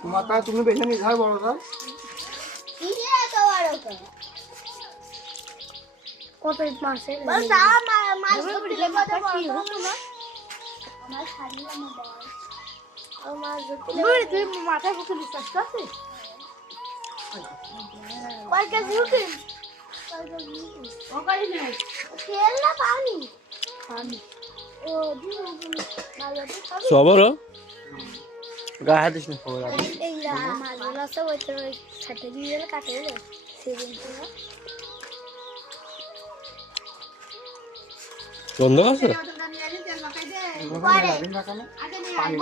তোমারটা তুমি বেছে নিয়ে যাও বড়টা কত মাসে মাছ ধরতে কত কি হতো না আমার খালি আমার তুই মাথায় কত বিশ্বাস করতে কয় কেজি উঠে ওকাই নাই তেল না পানি পানি ও দিন সবর গায়ে হাত দিস না খবর আছে এই মাছগুলো আছে ওই তো ছাটে দিয়ে কাটে সেদিন বন্ধ আছে পানি